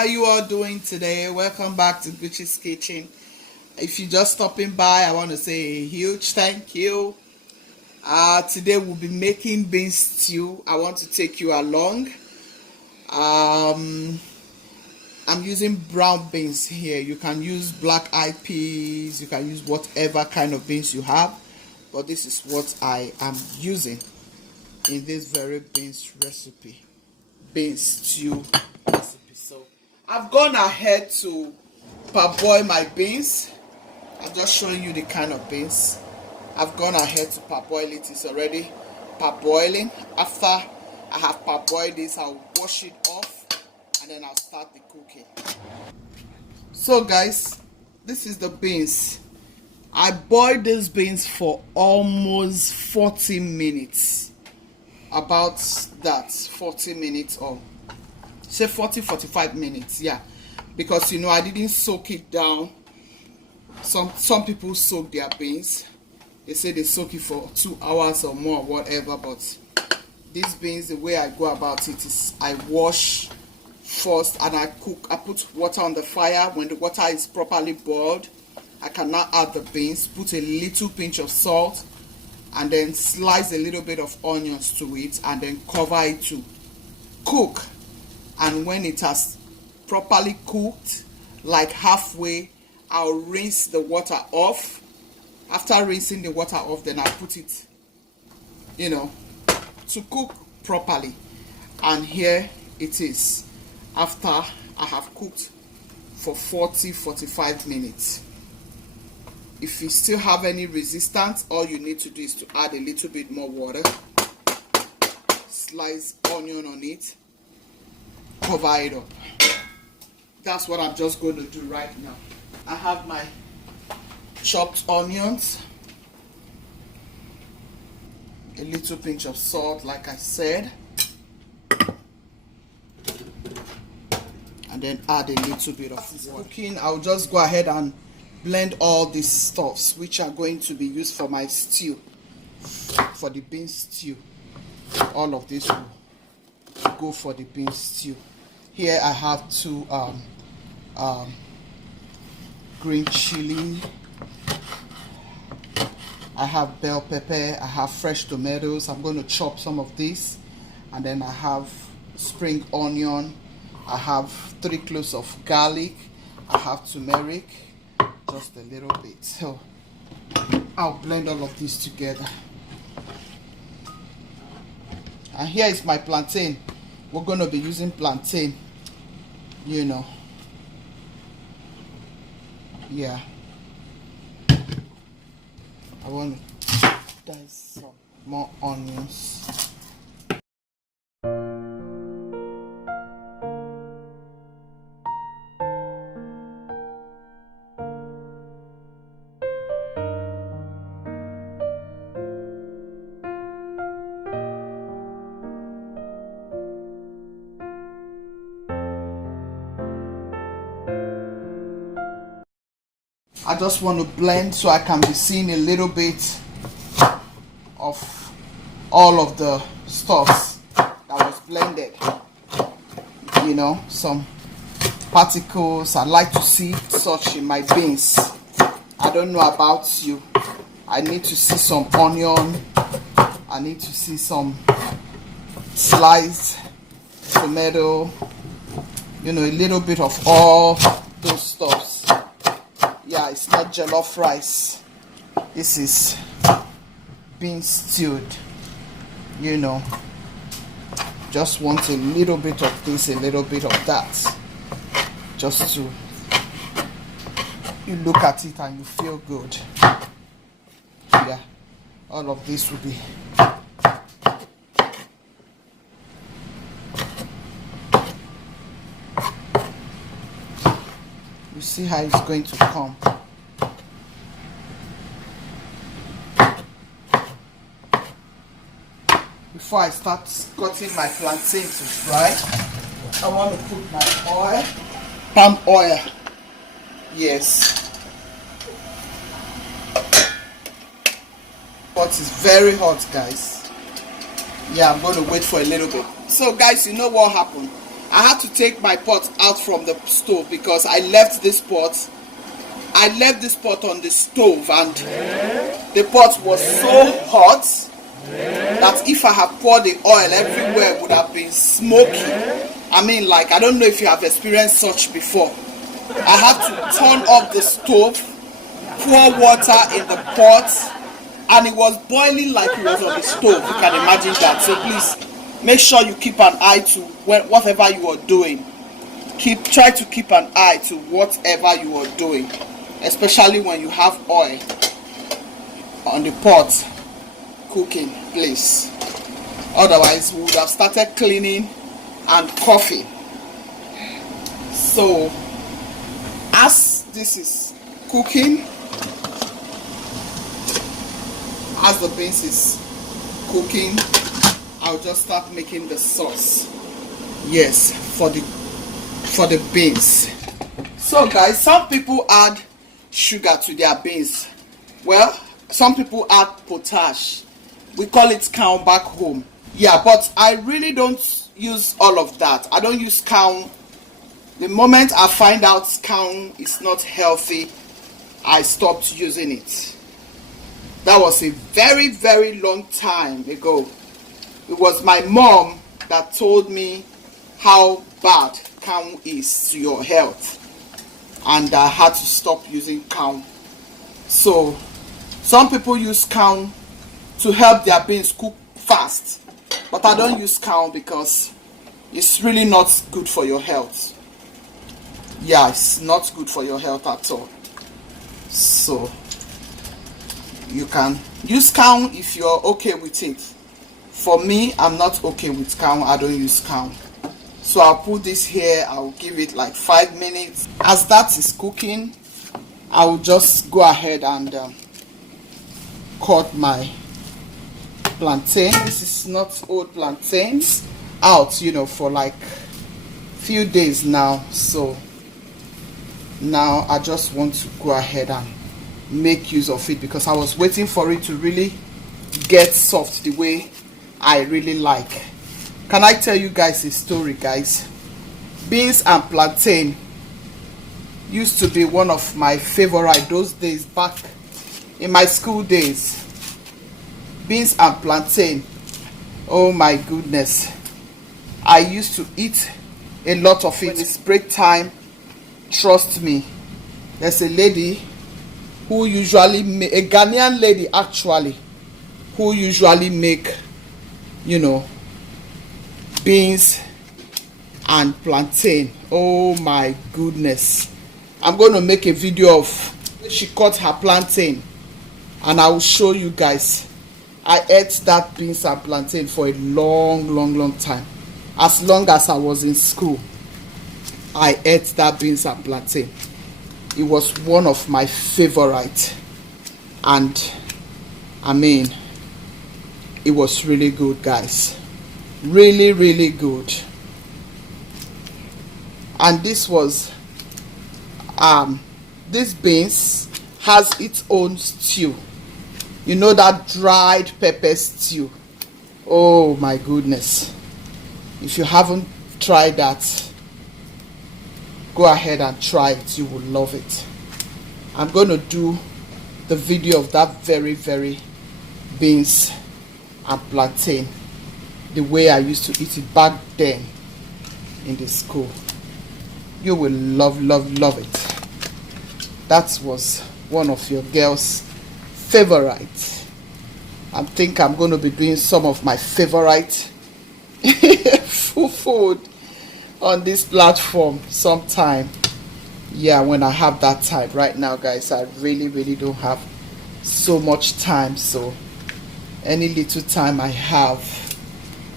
How you all doing today? Welcome back to Guchies Kitchen. If you're just stopping by, I want to say a huge thank you. Today we'll be making bean stew. I want to take you along. I'm using brown beans here. You can use black-eyed peas. You can use whatever kind of beans you have, but this is what I am using in this very beans recipe, bean stew recipe. So I've gone ahead to parboil my beans. I'm just showing you the kind of beans. I've gone ahead to parboil it. It's already parboiling. After I have parboiled this, I'll wash it off and then I'll start the cooking. So guys, this is the beans. I boiled these beans for almost 40 minutes. About that, 40 minutes, or say 40-45 minutes, yeah, because I didn't soak it down. Some people soak their beans. They say they soak it for 2 hours or more, whatever, but these beans, the way I go about it is I wash first and I cook. I put water on the fire. When the water is properly boiled, I can now add the beans, put a little pinch of salt, and then slice a little bit of onions to it, and then cover it to cook. And when it has properly cooked, like halfway, I'll rinse the water off. After rinsing the water off, then I put it, to cook properly. And here it is after I have cooked for 40-45 minutes. If you still have any resistance, all you need to do is to add a little bit more water, slice onion on it, cover it up. That's what I'm just going to do right now. I have my chopped onions, a little pinch of salt, like I said, and then add a little bit of water. Cooking, I'll just go ahead and blend all these stuffs which are going to be used for my stew, for the bean stew. All of this will go for the bean stew. Here I have 2 green chili, I have bell pepper, I have fresh tomatoes. I'm going to chop some of this, and then I have spring onion, I have 3 cloves of garlic, I have turmeric, just a little bit. So I'll blend all of this together. And here is my plantain. We're going to be using plantain, yeah. I want to dice some more onions. I just want to blend so I can be seeing a little bit of all of the stuffs that was blended. Some particles. I like to see such in my beans. I don't know about you. I need to see some onion. I need to see some sliced tomato. A little bit of all those stuffs. Yeah, it's not jollof rice. This is bean stewed. Just want a little bit of this, a little bit of that. Just to, you look at it and you feel good. Yeah, all of this will be. You see how it's going to come. Before I start cutting my plantain to fry, I want to put my oil, palm oil. Yes. But it's very hot, guys. Yeah, I'm going to wait for a little bit. So guys, you know what happened? I had to take my pot out from the stove because I left this pot on the stove, and the pot was so hot that if I had poured the oil everywhere, it would have been smoky. I mean, like, I don't know if you have experienced such before. I had to turn off the stove, pour water in the pot, and it was boiling like it was on the stove. You can imagine that. So please make sure you keep an eye to whatever you are doing. Try to keep an eye to whatever you are doing, especially when you have oil on the pot cooking, please. Otherwise we would have started cleaning and coughing. So as this is cooking, as the beans is cooking, I'll just start making the sauce. Yes, for the beans. So guys, some people add sugar to their beans. Well, some people add potash. We call it cow back home. Yeah, but I really don't use all of that. I don't use cow. The moment I find out cow is not healthy, I stopped using it. That was a very, very long time ago. It was my mom that told me how bad cow is to your health, and I had to stop using cow. So some people use cow to help their beans cook fast, but I don't use cow because it's really not good for your health. Yeah, it's not good for your health at all. So you can use cow if you're okay with it. For me, I'm not okay with cow. I don't use cow. So I'll put this here. I'll give it like 5 minutes. As that is cooking, I will just go ahead and cut my plantain. This is not old plantains, out, you know, for like few days now. So now I just want to go ahead and make use of it because I was waiting for it to really get soft the way I really like. Can I tell you guys a story, guys? Beans and plantain used to be one of my favorite those days back in my school days. Beans and plantain, oh my goodness, I used to eat a lot of it. When it's break time, trust me, there's a lady who usually make, a Ghanaian lady actually, who usually make, you know, beans and plantain. Oh my goodness, I'm going to make a video of she cut her plantain and I will show you guys. I ate that beans and plantain for a long time. As long as I was in school, I ate that beans and plantain. It was one of my favorite, and I mean, it was really good, guys. Really good. And this was this beans has its own stew. You know, that dried pepper stew. Oh my goodness, if you haven't tried that, go ahead and try it. You will love it. I'm going to do the video of that very beans and plantain the way I used to eat it back then in the school. You will love it. That was one of your girls' favorite. I think I'm going to be doing some of my favorite food on this platform sometime. Yeah, when I have that time. Right now, guys, I really don't have so much time. So any little time I have,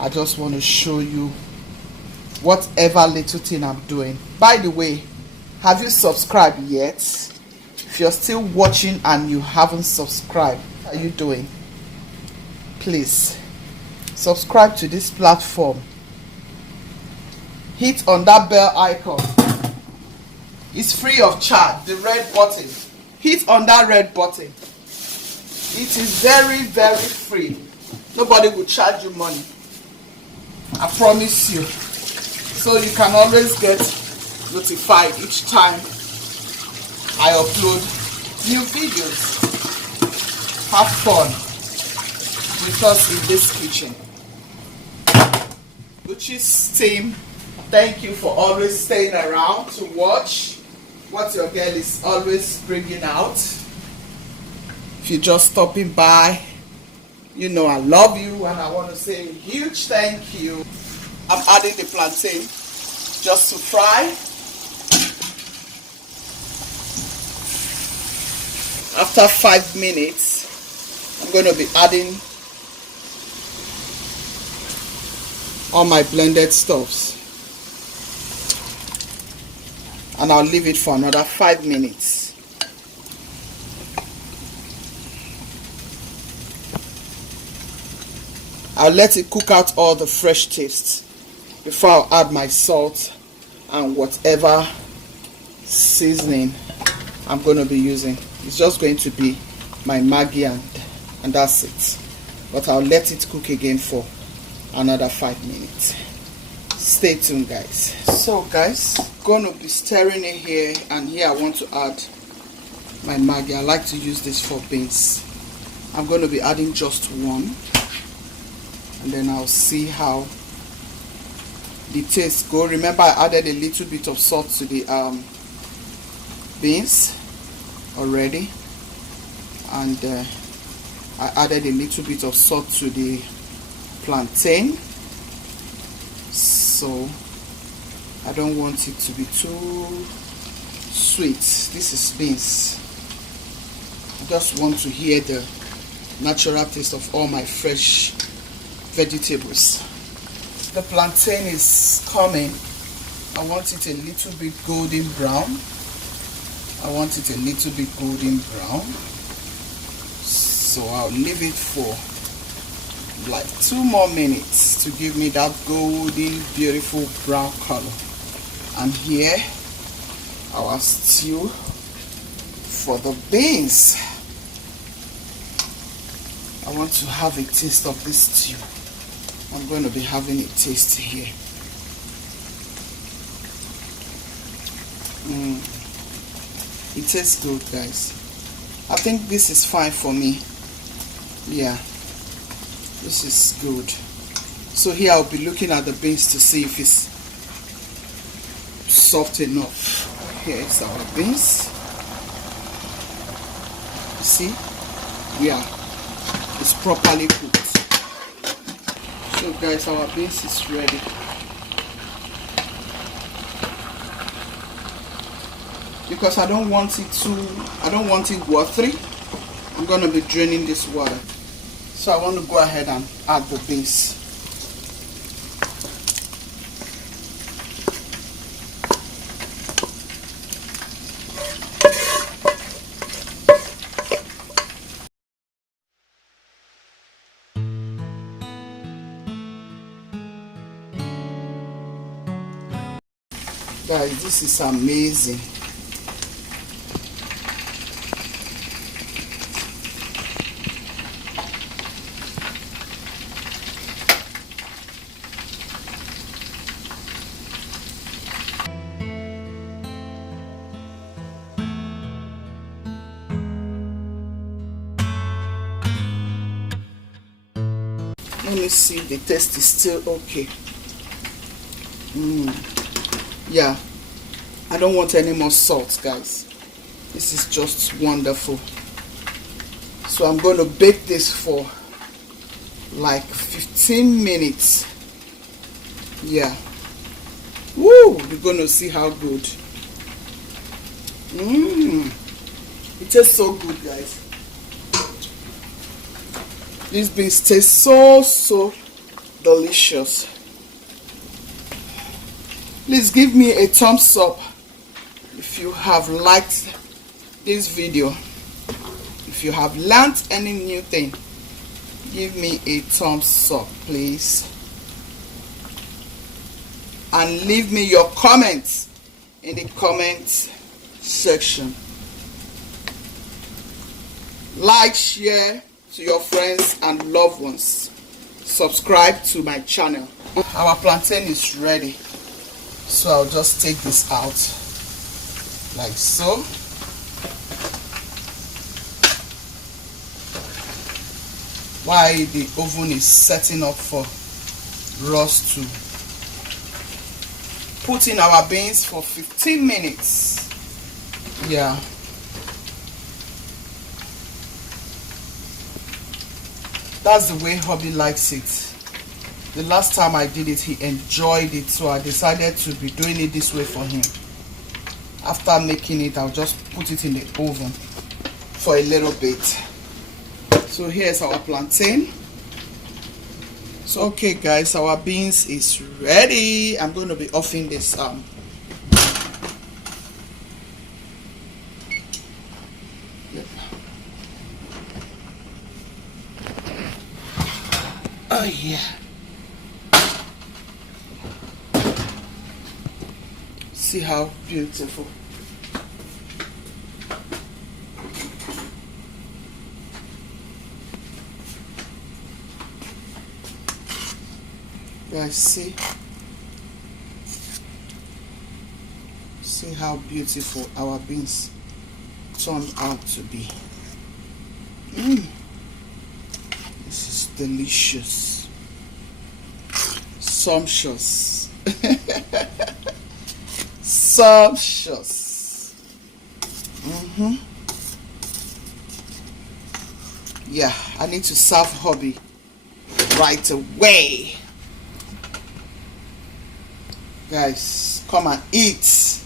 I just want to show you whatever little thing I'm doing. By the way, have you subscribed yet? If you're still watching and you haven't subscribed, what are you doing? Please subscribe to this platform. Hit on that bell icon. It's free of charge. The red button. Hit on that red button. It is very free. Nobody will charge you money. I promise you. so you can always get notified each time I upload new videos. Have fun with us in this kitchen. Guchies team, thank you for always staying around to watch what your girl is always bringing out. If you're just stopping by, you know I love you and I want to say a huge thank you. I'm adding the plantain just to fry. After 5 minutes, I'm going to be adding all my blended stuffs. And I'll leave it for another 5 minutes. I'll let it cook out all the fresh taste before I'll add my salt and whatever seasoning I'm going to be using. It's just going to be my Maggi and that's it. But I'll let it cook again for another 5 minutes. Stay tuned, guys. So guys, I'm going to be stirring it here, and here I want to add my Maggi. I like to use this for beans. I'm going to be adding just one, and then I'll see how the taste go. Remember, I added a little bit of salt to the beans already, and I added a little bit of salt to the plantain, so I don't want it to be too sweet. This is beans. I just want to hear the natural taste of all my fresh vegetables. The plantain is coming. I want it a little bit golden brown. I want it a little bit golden brown. So I'll leave it for like 2 more minutes to give me that golden, beautiful brown color. And here, our stew for the beans. I want to have a taste of this stew. I'm going to be having a taste here. It tastes good, guys. I think this is fine for me. Yeah, this is good. So here I'll be looking at the beans to see if it's soft enough. Here is our beans. See? Yeah, it's properly cooked. So guys, our beans is ready. Because I don't want it watery, I'm going to be draining this water. So I want to go ahead and add the beans. Guys, this is amazing. Let me see if the taste is still okay. Yeah, I don't want any more salt, guys. This is just wonderful. So I'm going to bake this for like 15 minutes. Yeah. Woo! You're going to see how good. It tastes so good, guys. These beans taste so delicious. Please give me a thumbs up if you have liked this video. If you have learned any new thing, give me a thumbs up, please. And leave me your comments in the comment section. Like, share to your friends and loved ones. Subscribe to my channel. Our plantain is ready. So I'll just take this out like so. While the oven is setting up for us to put in our beans for 15 minutes. Yeah. That's the way hubby likes it. The last time I did it, he enjoyed it, so I decided to be doing it this way for him. After making it, I'll just put it in the oven for a little bit. So here's our plantain. So okay guys, our beans is ready. I'm going to be offing this oh yeah. See how beautiful. Guys, see how beautiful our beans turned out to be. This is delicious, sumptuous. Sumptuous. Yeah, I need to serve hubby right away. Guys, come and eat.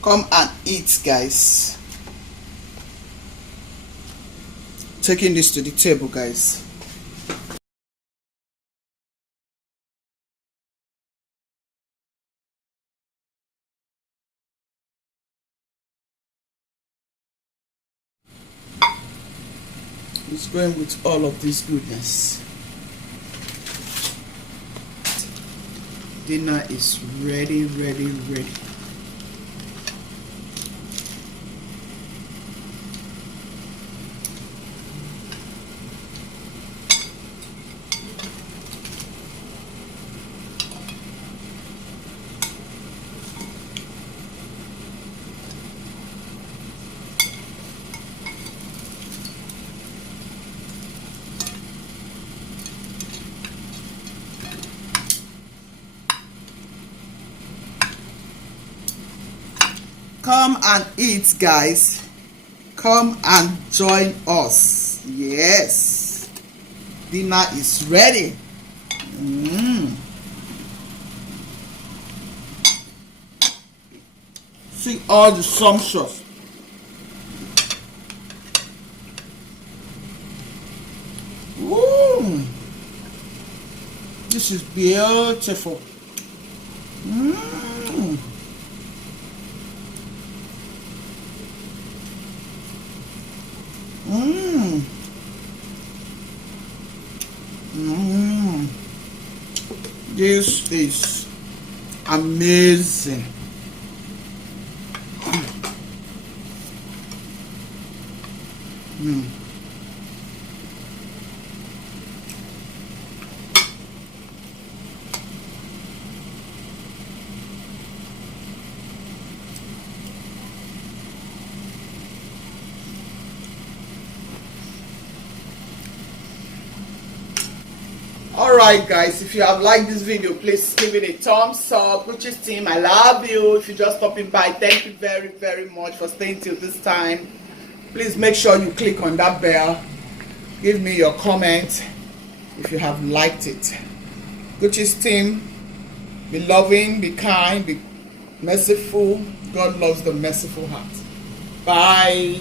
Come and eat, guys. Taking this to the table, guys. It's going with all of this goodness. Dinner is ready, ready, ready. Come and eat, guys. Come and join us. Yes, dinner is ready. See all the sumptuous. Ooh, this is beautiful. This is amazing. Alright guys, if you have liked this video, please give it a thumbs up. Guchies team, I love you. If you're just stopping by, thank you very, very much for staying till this time. Please make sure you click on that bell. Give me your comment if you have liked it. Guchies team, be loving, be kind, be merciful. God loves the merciful heart. Bye.